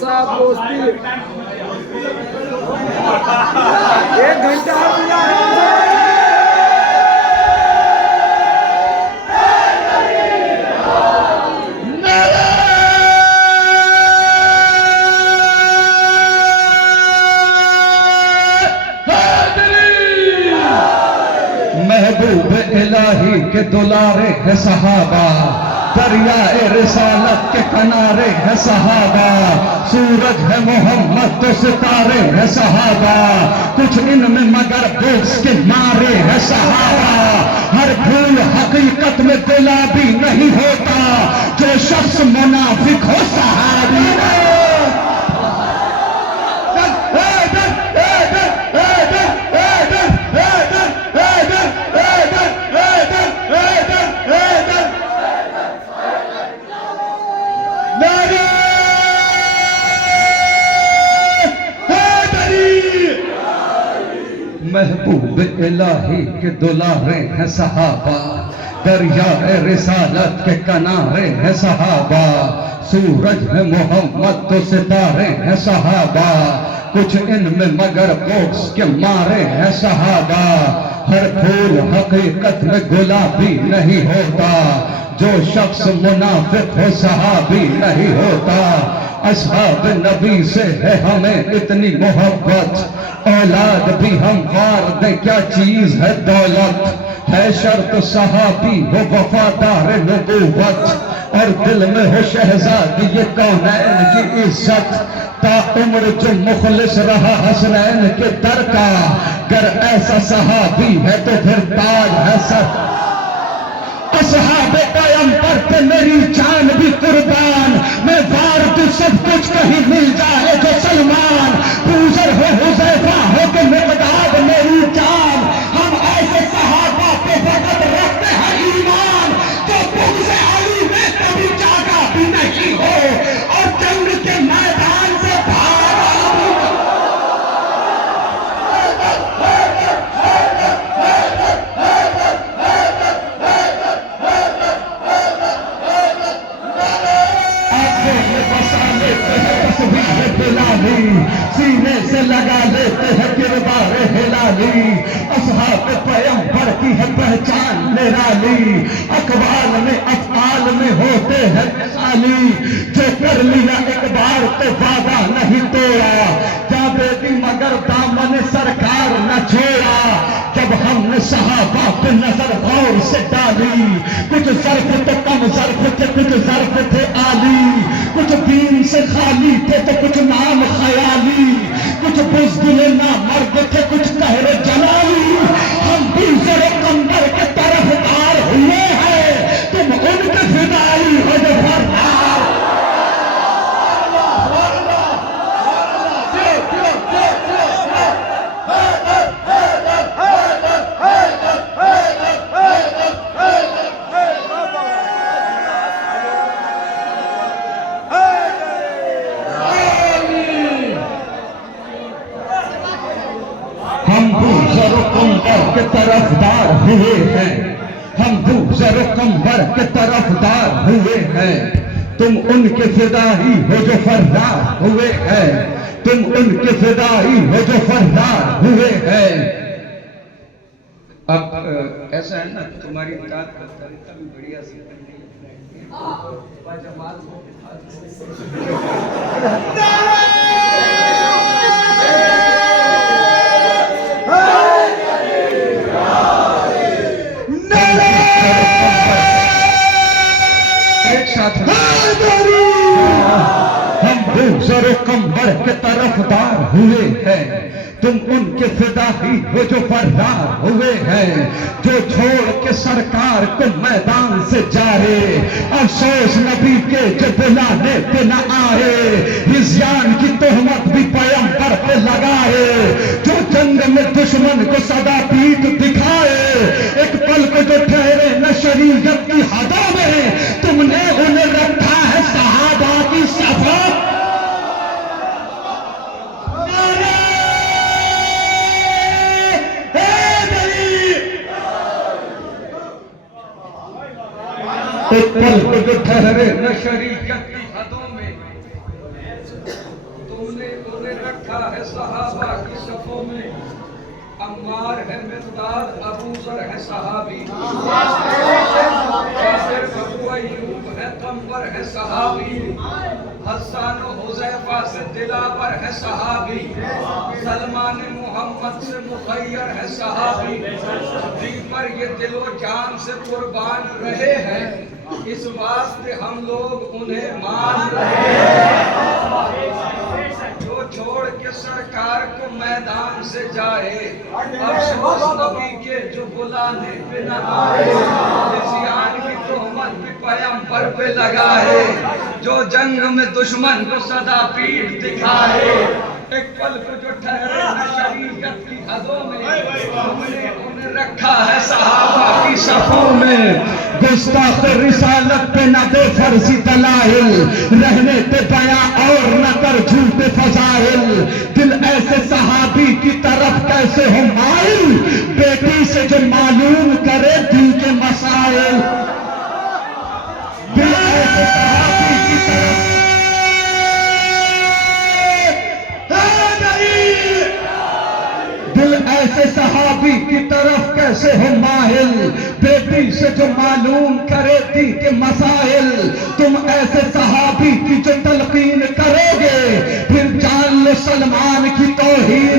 साहब दोस्ती 1 घंटा महबूब इलाही के दुलारे है सहाबा, दरियाए रिसालत के किनारे है सहाबा, सूरज है मोहम्मद तो सितारे है सहाबा, कुछ इनमें मगर बुग़्ज़ के मारे है सहाबा। हर फूल हकीकत में गुलाबी नहीं होता, जो शख्स मुनाफिक हो सहाबी महबूब इलाही के दुलारे हैं सहाबा, दरियाए रिसालत के किनारे हैं सहाबा, सूरज है मोहम्मद तो सितारे हैं सहाबा, कुछ इनमें मगर बुग़्ज़ के मारे हैं सहाबा। हर फूल हकीकत में गुलाबी नहीं होता, जो शख्स मुनाफिक हो सहाबी नहीं होता। असहाब नबी से है हमें इतनी मोहब्बत, औलाद भी हम वार दे क्या चीज है दौलत, है शर्त सहाबी हो वफादार नबूवत, और दिल में हो शहजादी ये कौनैन की इज्जत, ताउम्र जो मुखलिस रहा हसनैन के दर का, गर ऐसा सहाबी है तो फिर ताज है सर। असहाबे पैगंबर पे मेरी जान भी कुर्बान, मैं वार तू सब कुछ कहीं मिल जाए जो सलमान, पूजर हो हुज़ैफा हो के मिक़दाद मेरी जान, हम ऐसे सहाबा पे वक़्त रखते हैं ईमान, जो बुग़्ज़ अली में कभी जागा भी नहीं हो और जंग के मैदान से भागा भी नहीं। सीने से लगा लेते हैं किरदार हिलाली, असहाब पैगंबर की है पहचान निराली, अकबाल में अफ़आल में होते हैं मिसाली, जो कर लिया एक बार तो वादा नहीं तोड़ा, क्या बेटी मगर दामन सरकार न छोड़ा। जब हमने सहाबा पे नजर गौर से डाली, कुछ ज़र्फ तो कम ज़र्फ थे, कुछ ज़र्फ थे आली, कुछ दीन से खाली थे तो कुछ नाम ख्याली, कुछ बुज़दिल ना मर्द थे कुछ कहरे जलाली। हम भी ज़रे कंदर के तरफदार हुए हैं, तुम उनके फिदाई हो जो फरदार। के तरफदार हुए हैं, हम दूसरे कंबर के तरफदार हुए हैं, तुम उनके फिदाई हो जो फरदार हुए हैं, तुम उनके फिदाई हो जो फरदार हुए हैं। अब ऐसा है ना, तुम्हारी इताअत का तरीका भी बढ़िया से हम दूसरे कंबर के तरफदार हुए हैं, तुम उनके फिदाई हो जो फरदार हुए हैं, जो छोड़ के सरकार को मैदान से जाए, अफसोस नबी के जो बुलाने पे न आए, हिज़यान की तोहमत भी पैगंबर पे लगाए, जो जंग में दुश्मन को सदा पीठ दिखाए, एक पल को जो ठहरे न शरीयत की हदों में, तुमने उन्हें रखा है सहाबा की सफा। एक पल को जो ठहरे न शरीकत की हदों में, तुमने उन्हें रखा है सहाबा की सफों में। अम्मार है मिक़दाद, अबू ज़र है सहाबी, अबू अय्यूब है कम्बर है सहाबी, हसन हुज़ैफा से दिलावर है सहाबी, सलमान मोहम्मद से मुखय्यर है सहाबी। जिन पर ये दिलो जान से कुर्बान रहे हैं, इस वास्ते हम लोग उन्हें मान रहे हैं। जो छोड़ के सरकार को मैदान से जाए, अफसोस नबी के जो बुलाने पे न आए। इस्यान की तोहमत भी पैगंबर पे लगाए, जो जंग में दुश्मन को सदा पीठ दिखाए। एक पल को जो ठहरे न शरीयत की हदों में, हमने उन्हें रखा है सहाबा की सफों में। गुस्ताख रिसालत पे न दे फर्जी दलाइल, रहने दे बयां और न कर झूठे फजाइल। दिल ऐसे सहाबी की तरफ कैसे हो माइल, बेटी से जो मालूम करे दिल के मसाइल। दिल ऐसे सहाबी की तरफ दिल ऐसे सहाबी की तरफ कैसे हो माहिल, बेटी से जो मालूम करे दी के मसाइल। तुम ऐसे सहाबी की जो तलकीन करोगे, फिर जान लो सलमान की तौहीन